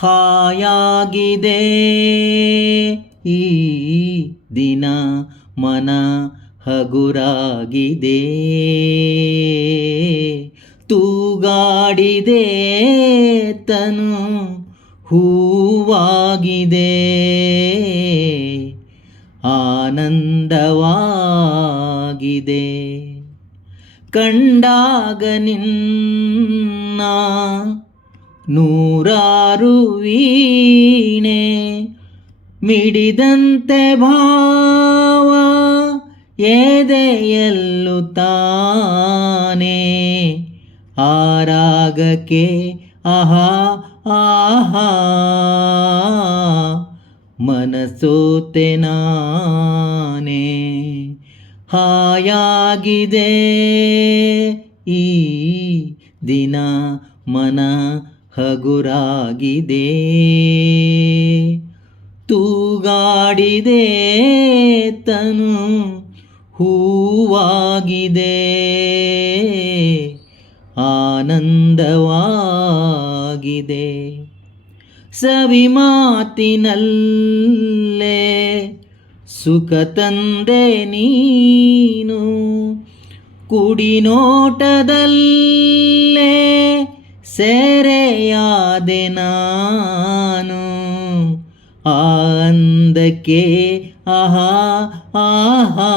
ಹಾಯಾಗಿದೆ. ಈ ದಿನ ಮನ ಹಗುರಾಗಿದೆ. ತೂಗಾಡಿದೆ ತನು ಹೂವಾಗಿದೆ. ಆನಂದವಾಗಿದೆ. ಕಂಡಾಗ ನಿನ್ನ ನೂರಾರು ವೀಣೆ ಮಿಡಿದಂತೆ ಭಾವ ಎದೆಯಲ್ಲು ತಾನೇ. ಆರಾಗಕ್ಕೆ ಆಹಾ ಆಹಾ. ಮನಸೋತೆ ನಾನೇ ಹಾಯಾಗಿದೆ ಈ ದಿನ ಮನ ಹಗುರಾಗಿದೆ. ತೂಗಾಡಿದೆ ತನು ಹೂವಾಗಿದೆ. ಆನಂದವಾಗಿದೆ. ಸವಿ ಮಾತಿನಲ್ಲೇ ಸುಖ ತಂದೆ ನೀನು. ಕುಡಿ ನೋಟದಲ್ಲೇ ಸೆರೆಯಾದೆ ನಾನು ಆ ಅಂದಕ್ಕೆ ಆಹಾ ಆಹಾ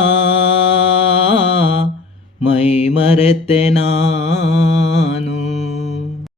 ಮೈ ಮರೆತೆ ನಾನು